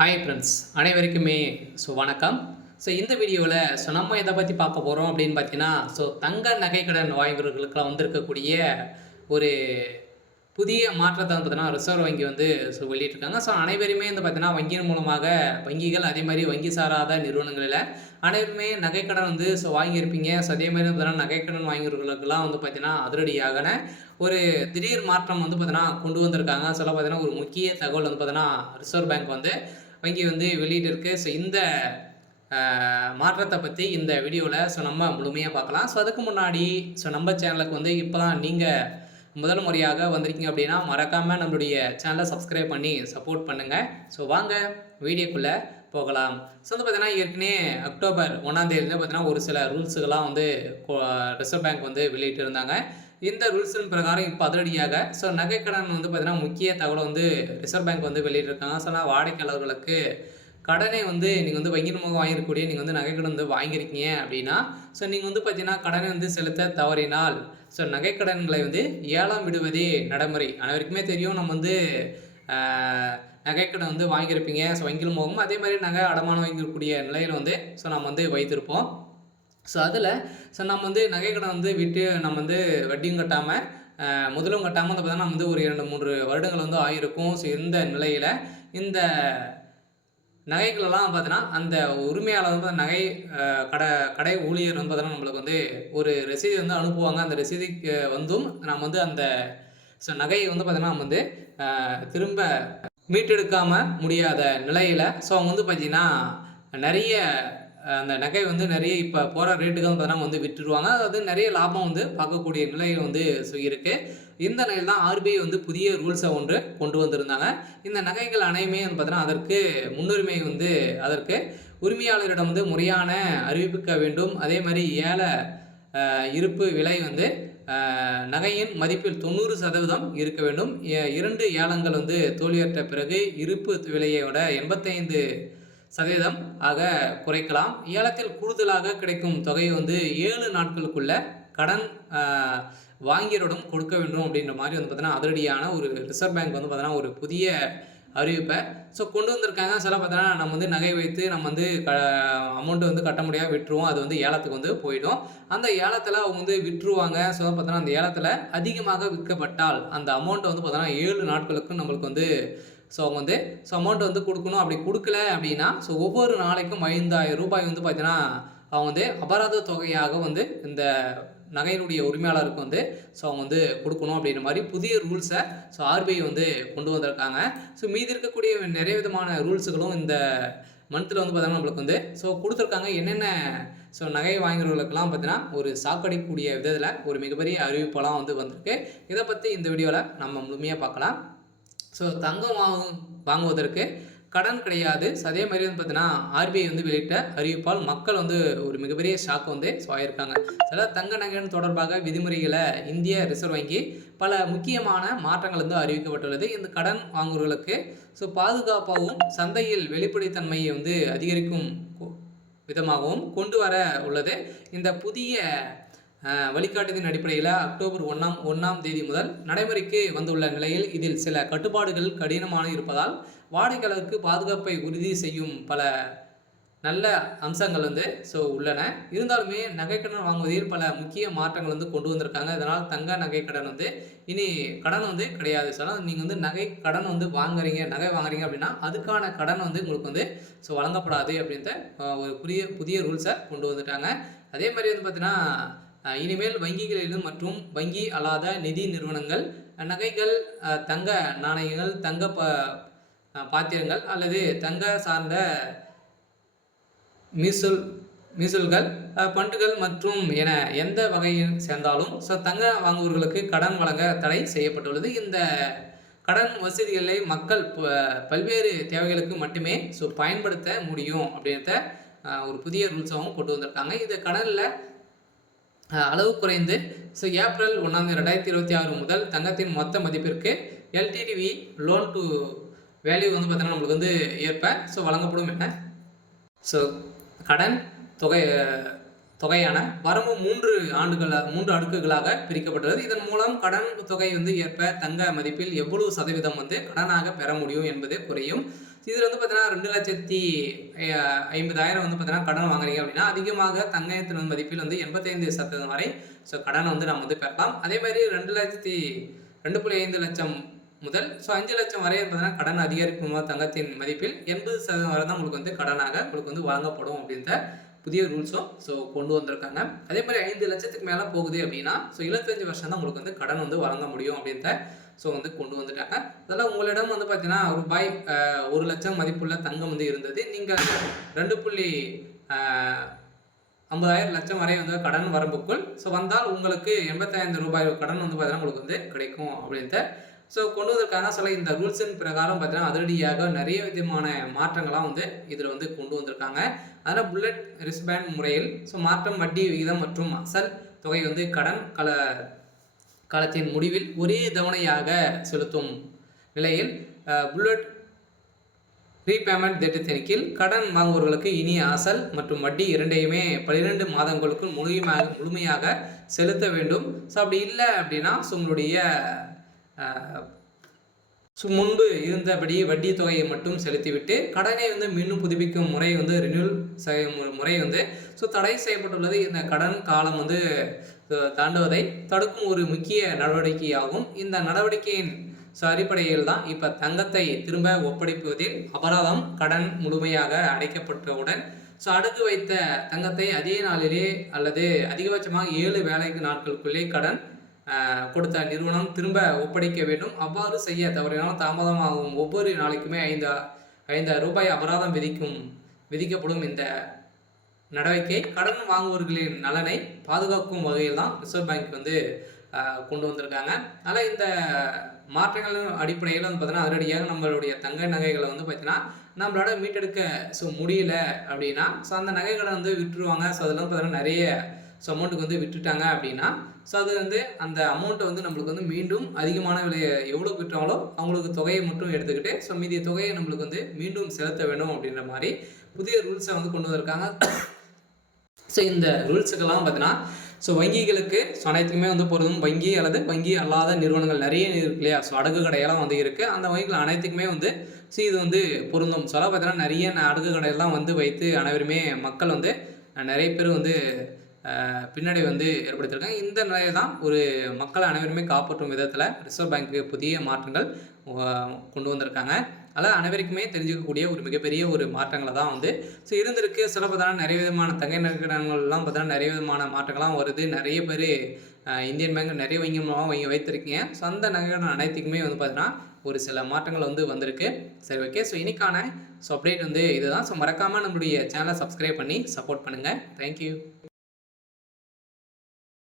Hi friends அனைவருக்குமே வணக்கம். இந்த வீடியோவில் நம்ம எதை பற்றி பார்க்க போகிறோம் அப்படின்னு பார்த்தீங்கன்னா, தங்க நகைக்கடன் வாங்குபவர்களுக்கெல்லாம் வந்திருக்கக்கூடிய ஒரு புதிய மாற்றத்தை வந்து பார்த்தீங்கன்னா ரிசர்வ் வங்கி வந்து வெளியிட்டிருக்காங்க. அனைவருமே வந்து பார்த்தீங்கன்னா வங்கியின் மூலமாக வங்கிகள் அதே மாதிரி வங்கி சாராத நிறுவனங்களில் அனைவருமே நகைக்கடன் வந்து வாங்கியிருப்பீங்க. அதே மாதிரி பார்த்தீங்கன்னா நகைக்கடன் வாங்கியவர்களுக்கெல்லாம் வந்து பார்த்தீங்கன்னா அதிரடியான ஒரு திடீர் மாற்றம் வந்து பார்த்தீங்கன்னா கொண்டு வந்திருக்காங்க. பார்த்தீங்கன்னா ஒரு முக்கிய தகவல் வந்து பார்த்தீங்கன்னா ரிசர்வ் பேங்க் வந்து வங்கி வந்து வெளியிட்டிருக்கு. இந்த மாற்றத்தை பற்றி இந்த வீடியோவில் நம்ம முழுமையாக பார்க்கலாம். அதுக்கு முன்னாடி நம்ம சேனலுக்கு வந்து இப்போ தான் நீங்கள் முதல் முறையாக வந்திருக்கீங்க அப்படின்னா மறக்காமல் நம்மளுடைய சேனலை சப்ஸ்கிரைப் பண்ணி சப்போர்ட் பண்ணுங்கள். வாங்க வீடியோக்குள்ளே போகலாம். வந்து பார்த்தீங்கன்னா ஏற்கனவே அக்டோபர் 1ஆம் தேதியில் பார்த்தீங்கன்னா ஒரு சில ரூல்ஸுகள்லாம் வந்து ரிசர்வ் பேங்க் வந்து வெளியிட்டு இருந்தாங்க. இந்த ரூல்ஸின் பிரகாரம் இப்போ அதிரடியாக நகைக்கடன் வந்து பார்த்தீங்கன்னா முக்கிய தகவலை வந்து ரிசர்வ் பேங்க் வந்து வெளியிட்டிருக்காங்க. வாடிக்கையாளர்களுக்கு கடனை வந்து நீங்கள் வந்து வங்கி மூலம் வாங்கியிருக்கக்கூடிய நீங்கள் வந்து நகைக்கடன் வந்து வாங்கியிருக்கீங்க அப்படின்னா நீங்கள் வந்து பார்த்தீங்கன்னா கடனை வந்து செலுத்த தவறினால் நகைக்கடன்களை வந்து ஏலம் விடுவதே நடைமுறை. அனைவருக்குமே தெரியும், நம்ம வந்து நகைக்கடன் வந்து வாங்கியிருப்பீங்க வங்கியில் மூலமும் அதே மாதிரி நகை அடமானம் வாங்கியிருக்கக்கூடிய நிலையில் வந்து நம்ம வந்து வைத்திருப்போம். அதில் நம்ம வந்து நகைக்கடன் வந்து விட்டு நம்ம வந்து வட்டியும் கட்டாமல் முதலும் கட்டாமல் வந்து பார்த்தீங்கன்னா நம்ம வந்து ஒரு 2-3 வருடங்கள் வந்து ஆகியிருக்கும். இந்த நிலையில் இந்த நகைகளெல்லாம் பார்த்தீங்கன்னா அந்த உரிமையாளர் வந்து நகை கடை ஊழியர் வந்து பார்த்தீங்கன்னா நம்மளுக்கு வந்து ஒரு ரசீது வந்து அனுப்புவாங்க. அந்த ரசீதுக்கு வந்தும் நம்ம வந்து அந்த நகையை வந்து பார்த்தீங்கன்னா நம்ம வந்து திரும்ப மீட்டெடுக்காம முடியாத நிலையில் அவங்க வந்து பார்த்தீங்கன்னா நிறைய அந்த நகை வந்து நிறைய இப்போ போகிற ரேட்டுக்கு வந்து பார்த்தீங்கன்னா வந்து விட்டுருவாங்க. அதாவது நிறைய லாபம் வந்து பார்க்கக்கூடிய நிலையில் வந்து இருக்குது. இந்த நிலையில் தான் ஆர்பிஐ வந்து புதிய ரூல்ஸை ஒன்று கொண்டு வந்திருந்தாங்க. இந்த நகைகள் அனையுமே வந்து பார்த்தீங்கன்னா அதற்கு முன்னுரிமை வந்து அதற்கு உரிமையாளரிடம் வந்து முறையான அறிவிக்க வேண்டும். அதே மாதிரி ஏல இருப்பு விலை வந்து நகையின் மதிப்பில் 90% இருக்க வேண்டும். 2 ஏலங்கள் வந்து தோல்வியற்ற பிறகு இருப்பு விலையோட 85% ஆக குறைக்கலாம். ஏலத்தில் கூடுதலாக கிடைக்கும் தொகையை வந்து 7 நாட்களுக்குள்ள கடன் வாங்கியரிடம் கொடுக்க வேண்டும் அப்படின்ற மாதிரி வந்து பார்த்தீங்கன்னா அதிரடியான ஒரு ரிசர்வ் பேங்க் வந்து பார்த்தீங்கன்னா ஒரு புதிய அறிவிப்பை கொண்டு வந்திருக்காங்க. பார்த்தீங்கன்னா நம்ம வந்து நகை வைத்து நம்ம வந்து அமௌண்ட்டு வந்து கட்ட முடியாமல் விட்டுருவோம். அது வந்து ஏலத்துக்கு வந்து போயிடும். அந்த ஏலத்தில் அவங்க வந்து விட்டுருவாங்க. பார்த்தீங்கன்னா அந்த ஏலத்தில் அதிகமாக விற்கப்பட்டால் அந்த அமௌண்ட்டை வந்து பார்த்தீங்கன்னா 7 நாட்களுக்கு நம்மளுக்கு வந்து அவங்க வந்து அமௌண்ட் வந்து கொடுக்கணும். அப்படி கொடுக்கல அப்படின்னா ஒவ்வொரு நாளைக்கும் 5000 ரூபாய் வந்து பார்த்தீங்கன்னா அவங்க வந்து அபராத தொகையாக வந்து இந்த நகையினுடைய உரிமையாளருக்கு வந்து அவங்க வந்து கொடுக்கணும் அப்படின்ற மாதிரி புதிய ரூல்ஸை ஆர்பிஐ வந்து கொண்டு வந்திருக்காங்க. மீதி இருக்கக்கூடிய நிறைய விதமான ரூல்ஸுகளும் இந்த மந்த்தில் வந்து பார்த்தீங்கன்னா நம்மளுக்கு வந்து கொடுத்துருக்காங்க. என்னென்ன நகை வாங்குறவர்களுக்கெல்லாம் பார்த்தீங்கன்னா ஒரு சாக்கடிக்கக்கூடிய விதத்தில் ஒரு மிகப்பெரிய அறிவிப்பெல்லாம் வந்து வந்திருக்கு. இதை பற்றி இந்த வீடியோவில் நம்ம முழுமையாக பார்க்கலாம். தங்கம் வாங்குவதற்கு கடன் கிடையாது. அதே மாதிரி வந்து பார்த்தீங்கன்னா ஆர்பிஐ வந்து வெளியிட்ட அறிவிப்பால் மக்கள் வந்து ஒரு மிகப்பெரிய ஷாக் வந்து ஆகியிருக்காங்க. தங்க நகையின் தொடர்பாக விதிமுறைகளை இந்திய ரிசர்வ் வங்கி பல முக்கியமான மாற்றங்கள் வந்து அறிவிக்கப்பட்டுள்ளது. இந்த கடன் வாங்குவர்களுக்கு பாதுகாப்பாகவும் சந்தையில் வெளிப்படைத்தன்மையை வந்து அதிகரிக்கும் விதமாகவும் கொண்டு வர உள்ளது. இந்த புதிய வழிகாட்டுதலின் அடிப்படையில் அக்டோபர் 1ஆம் தேதி முதல் நடைமுறைக்கு வந்துள்ள நிலையில் இதில் சில கட்டுப்பாடுகள் கடினமான இருப்பதால் வாடிக்கையாளருக்கு பாதுகாப்பை உறுதி செய்யும் பல நல்ல அம்சங்கள் வந்து உள்ளன. இருந்தாலுமே நகைக்கடன் வாங்குவதில் பல முக்கிய மாற்றங்கள் வந்து கொண்டு வந்திருக்காங்க. இதனால் தங்க நகைக்கடன் வந்து இனி கடன் வந்து கிடையாது. நீங்கள் வந்து நகை கடன் வந்து நகை வாங்குறீங்க அப்படின்னா அதுக்கான கடன் வந்து உங்களுக்கு வந்து வழங்கப்படாது அப்படின்ற ஒரு புதிய ரூல்ஸை கொண்டு வந்துட்டாங்க. அதே மாதிரி வந்து பார்த்தீங்கன்னா இனிமேல் வங்கிகளிலும் மற்றும் வங்கி அல்லாத நிதி நிறுவனங்கள் நகைகள், தங்க நாணயங்கள், தங்க பாத்திரங்கள் அல்லது தங்க சார்ந்த மீசல்கள், பண்டுகள் மற்றும் என எந்த வகையில் சேர்ந்தாலும் தங்க வாங்குபவர்களுக்கு கடன் வழங்க தடை செய்யப்பட்டுள்ளது. இந்த கடன் வசதிகளை மக்கள் பல்வேறு தேவைகளுக்கு மட்டுமே பயன்படுத்த முடியும் அப்படின்ற ஒரு புதிய ரூல்ஸாகவும் கொண்டு வந்திருக்காங்க. இந்த கடனில் அளவு குறைந்து ஏப்ரல் 1, 2026 முதல் தங்கத்தின் மொத்த மதிப்பிற்கு எல்டிடிவி லோன் டு வேல்யூ வந்து பார்த்தீங்கன்னா நம்மளுக்கு வந்து ஏற்ப வழங்கப்படும் என கடன் தொகையான வரம்பு 3 அடுக்குகளாக பிரிக்கப்பட்டுள்ளது. இதன் மூலம் கடன் தொகை வந்து ஏற்ப தங்க மதிப்பில் எவ்வளவு சதவீதம் வந்து கடனாக பெற முடியும் என்பது குறையும். இதில் வந்து பார்த்தீங்கன்னா 2,50,000 வந்து பார்த்தீங்கன்னா கடன் வாங்குறீங்க அப்படின்னா அதிகமாக தங்கத்தின் மதிப்பில் வந்து 85% வரை கடன் வந்து நம்ம வந்து பெறலாம். அதே மாதிரி 2.5 லட்சம் முதல் 5 லட்சம் வரை பார்த்தீங்கன்னா கடன் அதிகரிக்கும் தங்கத்தின் மதிப்பில் 80% வரை தான் உங்களுக்கு வந்து கடனாக உங்களுக்கு வந்து வழங்கப்படும் அப்படின்ற புதிய ரூல்ஸும் கொண்டு வந்திருக்காங்க. அதே மாதிரி 5 லட்சத்துக்கு மேலே போகுது அப்படின்னா 25 வருஷம் தான் உங்களுக்கு வந்து கடன் வந்து வழங்க முடியும் அப்படின்ற வந்து கொண்டு வந்துட்டாங்க. அதெல்லாம் உங்களிடம் வந்து பார்த்தீங்கன்னா ரூபாய் 1 லட்சம் மதிப்புள்ள தங்கம் வந்து இருந்தது. நீங்கள் 2.50 லட்சம் வரை வந்து கடன் வரம்புக்குள் வந்தால் உங்களுக்கு 85 ரூபாய் கடன் வந்து பார்த்தீங்கன்னா உங்களுக்கு வந்து கிடைக்கும் அப்படின்ற கொண்டு வந்திருக்காங்க. இந்த ரூல்ஸின் பிரகாரம் பார்த்தீங்கன்னா அதிரடியாக நிறைய விதமான மாற்றங்கள்லாம் வந்து இதில் வந்து கொண்டு வந்திருக்காங்க. அதனால் புல்லட் ரிஸ்பேண்ட் முறையில் மாற்றம் வட்டி விகிதம் மற்றும் அசல் தொகை வந்து கடன் காலத்தின் முடிவில் ஒரே தவணையாக செலுத்தும் நிலையில் புல்லட் ரீபேமெண்ட் திட்டத்தின் கீழ் கடன் வாங்குபவர்களுக்கு இனி அசல் மற்றும் வட்டி இரண்டையுமே 12 மாதங்களுக்குள் முழுமையாக செலுத்த வேண்டும். அப்படி இல்லை அப்படின்னா உங்களுடைய முன்பு இருந்தபடி வட்டி தொகையை மட்டும் செலுத்திவிட்டு கடனை வந்து மீண்டும் புதுப்பிக்கும் முறை வந்து ரினியூல் செய்யும் முறை வந்து தடை செய்யப்பட்டுள்ளது. இந்த கடன் காலம் வந்து தாண்டுவதை தடுக்கும் ஒரு முக்கிய நடவடிக்கையாகும். இந்த நடவடிக்கையின் அடிப்படையில் தான் இப்போ தங்கத்தை திரும்ப ஒப்படைப்பதில் அபராதம் கடன் முழுமையாக அடைக்கப்பட்டவுடன் அடகு வைத்த தங்கத்தை அதே நாளிலே அல்லது அதிகபட்சமாக 7 வேலை நாட்களுக்குள்ளே கடன் கொடுத்த நிறுவனம் திரும்ப ஒப்படைக்க வேண்டும். அவ்வாறு செய்ய தவறினால் தாமதமாகும் ஒவ்வொரு நாளைக்குமே 5 ரூபாய் அபராதம் விதிக்கப்படும். இந்த நடவடிக்கை கடன் வாங்குவோர்களின் நலனை பாதுகாக்கும் வகையில் தான் ரிசர்வ் பேங்க் வந்து கொண்டு வந்திருக்காங்க. அதனால் இந்த மாற்றங்களின் அடிப்படையில் வந்து பார்த்தீங்கன்னா அதிரடியாக நம்மளுடைய தங்க நகைகளை வந்து பார்த்தீங்கன்னா நம்மளோட மீட்டெடுக்க முடியல அப்படின்னா அந்த நகைகளை வந்து விட்டுருவாங்க. அதில் வந்து பார்த்தீங்கன்னா நிறைய அமௌண்ட்டுக்கு வந்து விட்டுட்டாங்க அப்படின்னா அது வந்து அந்த அமௌண்ட்டை வந்து நம்மளுக்கு வந்து மீண்டும் அதிகமான விலையை எவ்வளோ விட்டுறாங்களோ அவங்களுக்கு தொகையை மட்டும் எடுத்துக்கிட்டு மீதிய தொகையை நம்மளுக்கு வந்து மீண்டும் செலுத்த வேண்டும் அப்படின்ற மாதிரி புதிய ரூல்ஸை வந்து கொண்டு வந்திருக்காங்க. இந்த ரூல்ஸுக்கெல்லாம் பார்த்தீங்கன்னா வங்கிகளுக்கு அனைத்துக்குமே வந்து பொருந்தும். வங்கி அல்லது வங்கி அல்லாத நிறுவனங்கள் நிறைய இருக்கு இல்லையா, அடகு கடையெல்லாம் வந்து இருக்குது. அந்த வங்கிகள் அனைத்துக்குமே வந்து இது வந்து பொருந்தும். பார்த்தீங்கன்னா நிறைய அடகு கடையெல்லாம் வந்து வைத்து அனைவருமே மக்கள் வந்து நிறைய பேர் வந்து பின்னாடி வந்து ஏற்படுத்தியிருக்காங்க. இந்த நிலையை தான் ஒரு மக்கள் அனைவருமே காப்பாற்றும் விதத்தில் ரிசர்வ் பேங்க்கு புதிய மாற்றங்கள் கொண்டு வந்திருக்காங்க. அதனால் அனைவருக்குமே தெரிஞ்சுக்கக்கூடிய ஒரு மிகப்பெரிய ஒரு மாற்றங்களை தான் வந்து இருந்திருக்கு. பார்த்தீங்கன்னா நிறைய விதமான தங்க நிறுவனங்கள்லாம் பார்த்தீங்கன்னா நிறைய விதமான மாற்றங்கள்லாம் வருது. நிறைய பேர் இந்தியன் பேங்க் நிறைய வங்கி மூலமாக வைத்திருக்கீங்க. அந்த நகைகள் அனைத்துக்குமே வந்து பார்த்தீங்கன்னா ஒரு சில மாற்றங்கள் வந்து வந்திருக்கு. சரி, ஓகே. இன்னைக்கான அப்டேட் வந்து இதுதான். மறக்காமல் நம்மளுடைய சேனலை சப்ஸ்கிரைப் பண்ணி சப்போர்ட் பண்ணுங்கள். தேங்க்யூ.